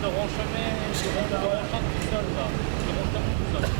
de Ronchemet, de Ronchamp tout seul, là. De Ronchamp tout seul.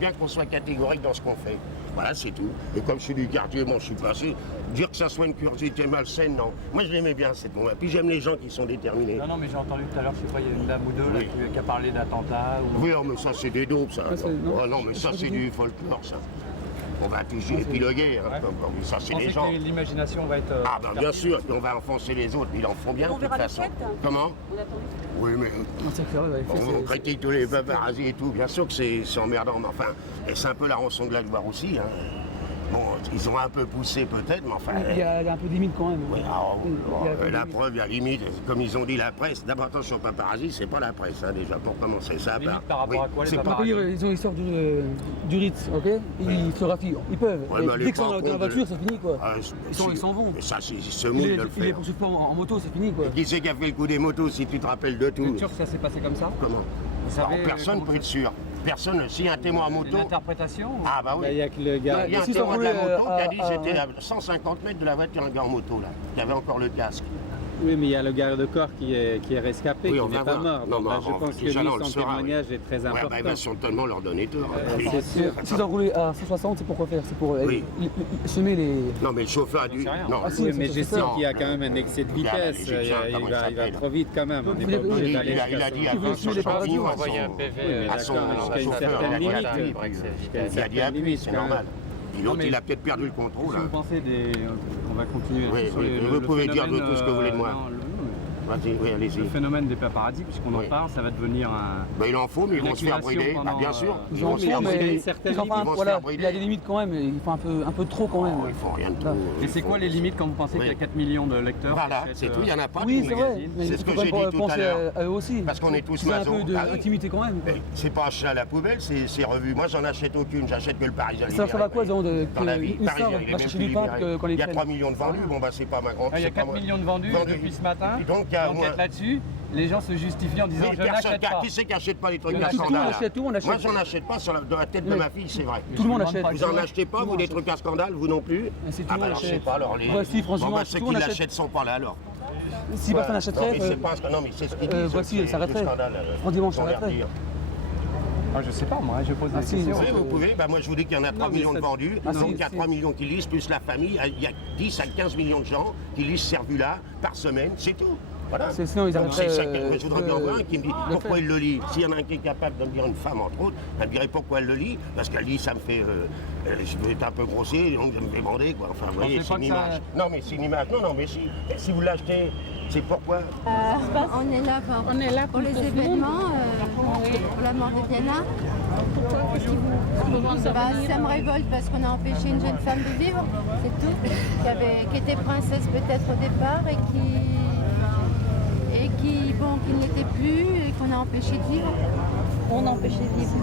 Bien qu'on soit catégorique dans ce qu'on fait. Voilà, c'est tout. Et comme je suis du quartier, bon, je suis passé. Dire que ça soit une curiosité malsaine, non. Moi, je l'aimais bien, cette moment. Puis j'aime les gens qui sont déterminés. Non, mais j'ai entendu tout à l'heure, je sais pas, il y a une dame ou deux là, qui a parlé d'attentat. Ou... Oui, mais ça, c'est des dopes, ça. Non, mais ça, c'est du folklore, ça. On va toujours épiloguer. Hein. Ça, c'est les gens. L'imagination va être. Ah, ben bien sûr, puis on va enfoncer les autres. Ils en font bien, de toute façon. Comment? Oui, mais. On critique tous les paparazzis et tout. Bien sûr que c'est emmerdant, mais enfin, c'est un peu la rançon de la gloire aussi. Hein. Bon, ils ont un peu poussé peut-être, mais enfin... Il y a un peu de limite quand même. Oui, la preuve, il y a limite, comme ils ont dit la presse. D'abord, attention, paparazzi, c'est pas la presse, hein, déjà, pour commencer ça. Limite par rapport à quoi, les paparazzi? Ils sortent du Ritz, ok? Ils se raffient, ils peuvent. Dès que sont dans la voiture, c'est fini, quoi. Ils s'en vont. Mais ça, ils se mouillent de le faire. Ils les poursuivent pas en moto, c'est fini, quoi. Qui c'est qui a fait le coup des motos, si tu te rappelles de tout? Vous êtes sûr que ça s'est passé comme ça? Comment? Personne ne peut être sûr. Personne, si un témoin à moto... Une interprétation? Ah bah oui. Il y a que le gars... Il y a un témoin de la moto qui a dit que c'était à 150 mètres de la voiture, un gars en moto, là. Il avait encore le casque. Oui, mais il y a le garde-corps qui est rescapé, oui, qui n'est pas mort. Non, je pense que lui, son témoignage est très important. Ouais, ils sont tellement leur donner tort. C'est sûr. S'ils ont roulé à 160, c'est pour quoi faire? C'est pour semer les... Non, mais le chauffeur a dû... Non, oui, mais je sais qu'il y a quand même un excès de vitesse. Il va trop vite quand même. On n'est pas obligé d'aller il a dit à 160 envoyer un PV à son chauffeur. Il a dit à lui, c'est normal. L'autre, il a peut-être perdu le contrôle. Si vous pensez qu'on va continuer... Oui, vous pouvez dire tout ce que vous voulez de moi. Vas-y, oui, allez-y. Le phénomène des paparazzis, puisqu'on en parle, ça va devenir un... Ben, il en faut, mais ils vont se faire brider. Ah, bien sûr. Ils vont se faire brider. Il y a des limites quand même, ils font un peu trop quand même. Il faut rien de tout. Et c'est quoi les limites quand vous pensez qu'il y a 4 millions de lecteurs? Voilà, c'est tout, il n'y en a pas. Oui, c'est vrai. C'est ce que j'ai dit tout à l'heure. À eux aussi. Parce qu'on est tous maçons. C'est un peu d'intimité quand même. C'est pas acheté à la poubelle, c'est revu. Moi, j'en achète aucune, j'achète que le Parisien. Ça va quoi, dans la vie, Parisien, va chercher du pain quand les... Il y a 3 millions de vendus, bon bah c'est pas ma grande... Il y a 4 millions de vendus depuis ce matin. Donc il y a là-dessus. Les gens se justifient en disant je n'achète pas. Qui c'est qui achète pas les trucs à Tout le monde scandale? achète. Moi j'en achète pas dans la tête de ma fille, c'est vrai. Tout le monde achète. Vous en achetez pas, vous, des trucs à scandale, vous non plus? Ah bah alors je sais pas, alors les... Voici, franchement, ceux qui l'achètent sont pas là alors. Si personne n'achèterait... Non mais c'est ce qu'ils disent. Voici, ça s'arrêterait. Franchement, ça s'arrêterait. Ah, je sais pas, moi, je pose des questions. Oui, vous pouvez. Bah, moi, je vous dis qu'il y en a 3 millions de vendus. Donc, il y a 3 millions qui lisent, plus la famille. Il y a 10 à 15 millions de gens qui lisent Servula par semaine. C'est tout. Voilà. Sinon, ils arrêteraient, je voudrais bien en voir un qui me dit pourquoi il le lit. S'il y en a un qui est capable de me dire, une femme entre autres, elle me dirait pourquoi elle le lit. Parce qu'elle dit, ça me fait. Je veux être un peu grossier, donc je me fais bander, quoi. Enfin, vous voyez, c'est une image. Non, mais c'est une image. Non, mais si. Si vous l'achetez, c'est pourquoi On est là pour les événements, pour la mort de Diana. Ça me révolte parce qu'on a empêché une jeune femme de vivre, c'est tout. Qui était princesse peut-être au départ et qui ne l'était plus et qu'on a empêché de vivre. On a empêché de vivre.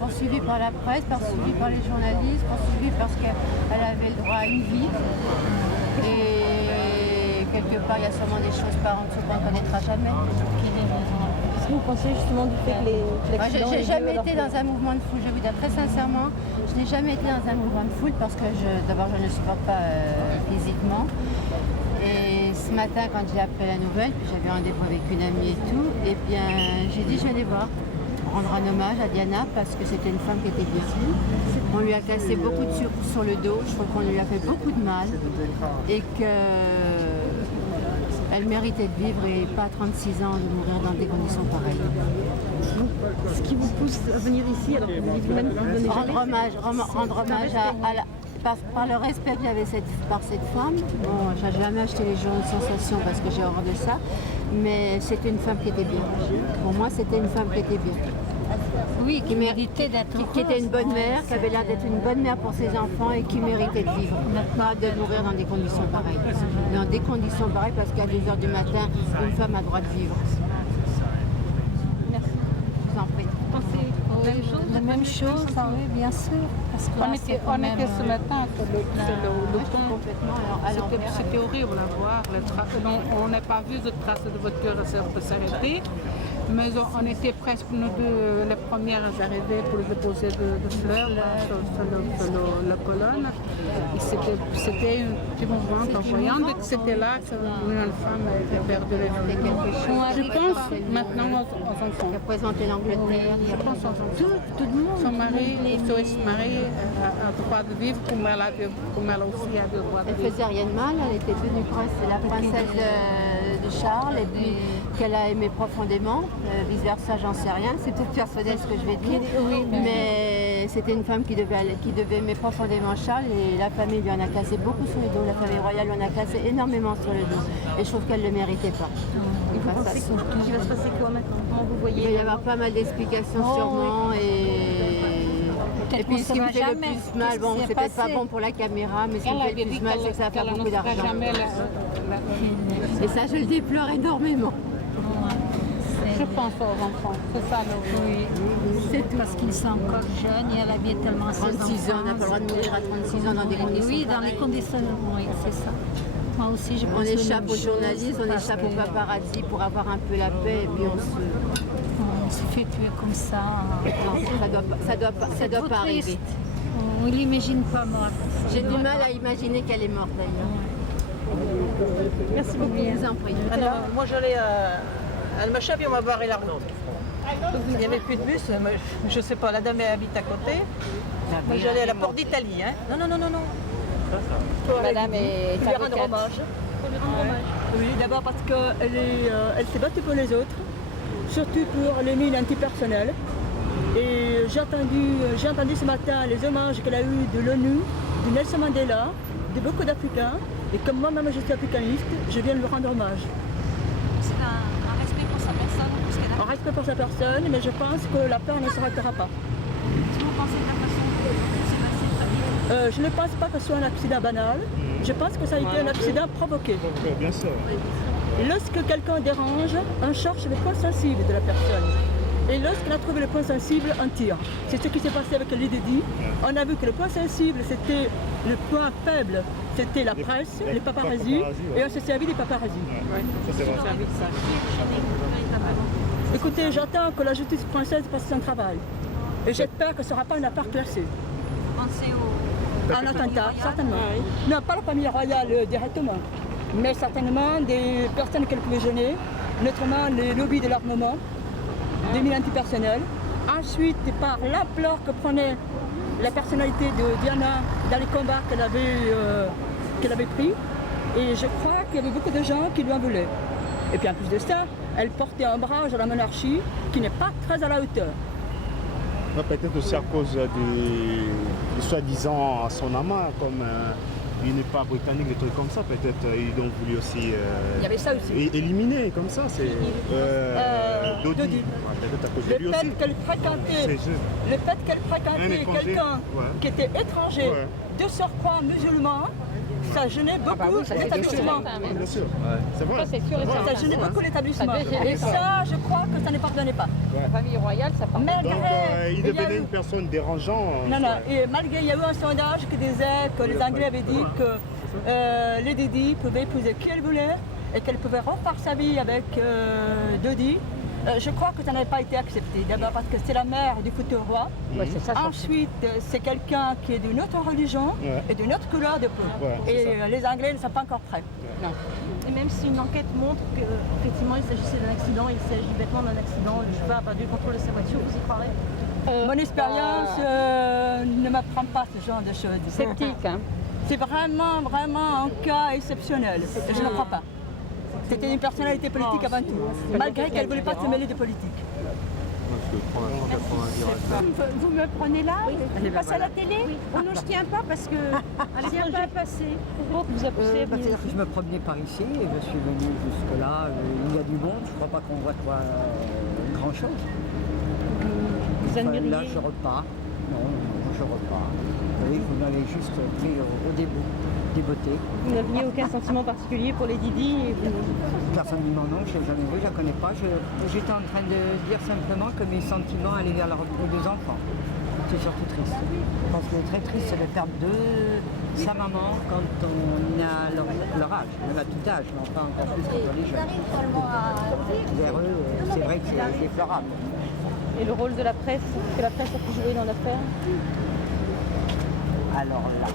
Poursuivie par la presse, poursuivie par les journalistes, poursuivie parce qu'elle avait le droit à une vie. Et quelque part, il y a sûrement des choses par en dessous qu'on ne connaîtra jamais. Qu'est-ce que vous pensez justement du fait que l'accident j'ai jamais été dans un mouvement de foule, je vous dis très sincèrement, je n'ai jamais été dans un mouvement de foule parce que d'abord je ne supporte pas physiquement. Et ce matin quand j'ai appris la nouvelle, puis j'avais rendez-vous avec une amie et tout, et bien j'ai dit je vais aller voir, rendre un hommage à Diana parce que c'était une femme qui était bien. On lui a cassé beaucoup de sucre sur le dos, je trouve qu'on lui a fait beaucoup de mal et que elle méritait de vivre et pas à 36 ans de mourir dans des conditions pareilles. Ce qui vous pousse à venir ici, alors que vous donnez rendre hommage par le respect que j'avais par cette femme. Bon, je n'ai jamais acheté les journaux de sensation parce que j'ai horreur de ça, mais c'était une femme qui était bien. Pour moi, c'était une femme qui était bien. Oui, qui méritait d'être qui était une bonne mère, qui avait l'air d'être une bonne mère pour ses enfants et qui méritait de vivre, pas de mourir dans des conditions pareilles. Dans des conditions pareilles parce qu'à 2 h du matin, une femme a le droit de vivre. Merci. Je vous en prie. La même chose, oui, bien sûr. Parce que on était ce matin sur le pont. C'était horrible à voir. On n'a pas vu de traces de voiture s'arrêter, mais on était presque nous deux les premières à arriver pour déposer de fleurs sur la colonne. C'était un petit mouvement en voyant que c'était là qu'une femme avait perdu la vie. Je pense maintenant aux enfants. Qui représentait l'Angleterre. Je pense aux enfants. Tout le monde. Son mari, a le droit de vivre comme elle aussi a le droit de vivre. Elle faisait rien de mal, elle était devenue la princesse de Charles et qu'elle a aimé profondément. Vice versa, j'en sais rien, c'est peut-être personnel ce que je vais dire. Oui, mais c'était une femme qui devait aimer profondément Charles et la famille lui en a cassé beaucoup sur le dos. La famille royale lui en a cassé énormément sur le dos. Et je trouve qu'elle ne le méritait pas. Et vous pensez qu'il va se passer quoi maintenant? Comment vous voyez? Il va y avoir pas mal d'explications sûrement. Et puis ce qui me fait le plus mal, bon, c'est peut-être pas bon pour la caméra, mais ce qui me fait le plus mal, c'est que ça va faire beaucoup d'argent. Et ça, je le déplore énormément. Je pense aux enfants, c'est ça le oui. C'est tout. Parce qu'ils sont encore jeunes et elle habite tellement 36 ans, on n'a pas le droit de mourir à 36 ans dans des conditions. Oui, dans les conditions, oui, c'est ça. Moi aussi, je pense. On échappe aux journalistes, on échappe aux paparazzi pour avoir un peu la paix et puis on se fait tuer comme ça. Non, ça doit pas arriver. On ne l'imagine pas morte. J'ai du mal à imaginer qu'elle est morte d'ailleurs. Merci beaucoup. Je vous en prie. Alors, moi j'allais à Almacha puis on m'a barré la route. Il n'y avait plus de bus, je ne sais pas, la dame elle habite à côté. Moi j'allais à la porte d'Italie. Hein. Non. Madame est pour lui rendre hommage. Oui, d'abord parce qu'elle s'est battue pour les autres, surtout pour les mines antipersonnelles. Et j'ai entendu ce matin les hommages qu'elle a eus de l'ONU, de Nelson Mandela, de beaucoup d'Africains. Et comme moi-même je suis africaniste, je viens de lui rendre hommage. C'est un respect pour sa personne? Un respect pour sa personne, mais je pense que la peur ne s'arrêtera pas. Est-ce que vous pensez que la façon dont c'est passé très bien? Je ne pense pas que ce soit un accident banal. Je pense que ça a été un accident provoqué. Bien sûr. Lorsque quelqu'un dérange, on cherche le point sensible de la personne. Et lorsqu'on a trouvé le point sensible, on tire. C'est ce qui s'est passé avec Lady Di. On a vu que le point sensible, c'était le point faible, c'était la presse, les paparazzis, et on s'est servi des paparazzis. Écoutez, j'attends que la justice française fasse son travail. Et j'espère que ce ne sera pas une affaire classée. Pensez Un attentat, certainement. Non, pas la famille royale directement, mais certainement des personnes qu'elle pouvait gêner, notamment les lobbies de l'armement, des mines antipersonnelles, Ensuite, par l'ampleur que prenait la personnalité de Diana dans les combats qu'elle avait pris, et je crois qu'il y avait beaucoup de gens qui lui en voulaient. Et puis en plus de ça, elle portait un ombrage à la monarchie qui n'est pas très à la hauteur. Peut-être aussi à cause des soi-disant à son amant, comme il n'est pas britannique, des trucs comme ça, peut-être ils ont voulu aussi, il y avait ça aussi. Éliminer comme ça, c'est Dodi. Peut-être à cause de lui aussi. Le fait qu'elle fréquentait quelqu'un qui était étranger, de surcroît musulman, ça gênait beaucoup l'établissement. Bien sûr, c'est vrai. Ça gênait beaucoup l'établissement. Et ça, je crois que ça ne pardonnait pas. La famille royale, ça pardonne. Donc il devenait une personne dérangeante. Non, et malgré, il y a eu un sondage qui disait que les Anglais avaient dit que Lady Di pouvait épouser qui elle voulait et qu'elle pouvait refaire sa vie avec Dodi. Je crois que ça n'avait pas été accepté. D'abord parce que c'est la mère du futur roi. Ensuite, c'est quelqu'un qui est d'une autre religion et d'une autre couleur de peau. Et les Anglais ne sont pas encore prêts. Non. Et même si une enquête montre qu'effectivement il s'agissait d'un accident, il s'agit bêtement d'un accident, le cheval a perdu le contrôle de sa voiture, vous y croirez? Mon expérience ne m'apprend pas ce genre de choses. Sceptique, hein? C'est vraiment un cas exceptionnel. Je ne crois pas. C'était une personnalité politique avant tout, malgré qu'elle ne voulait pas se mêler de politique. Vous me prenez là, je passe à la télé? Oh non, je tiens pas parce que je tiens pas à passer. C'est-à-dire que je me promenais par ici et je suis venu jusque-là. Il y a du monde, je ne crois pas qu'on voit grand-chose. Là, je repars. Non, je repars. Oui, vous m'avez juste pris au début, déboté. Vous n'aviez aucun sentiment particulier pour les Didi? Personnellement, non, je ne l'ai jamais vu, je ne la connais pas. J'étais en train de dire simplement que mes sentiments allaient vers les deux enfants. C'est surtout triste. Je pense qu'il est très triste de perdre sa maman quand on a leur âge, même à tout âge, mais enfin encore plus quand on est jeune. Vers eux, c'est vrai que c'est déplorable. Et le rôle de la presse, que la presse a pu jouer dans l'affaire? Alors là.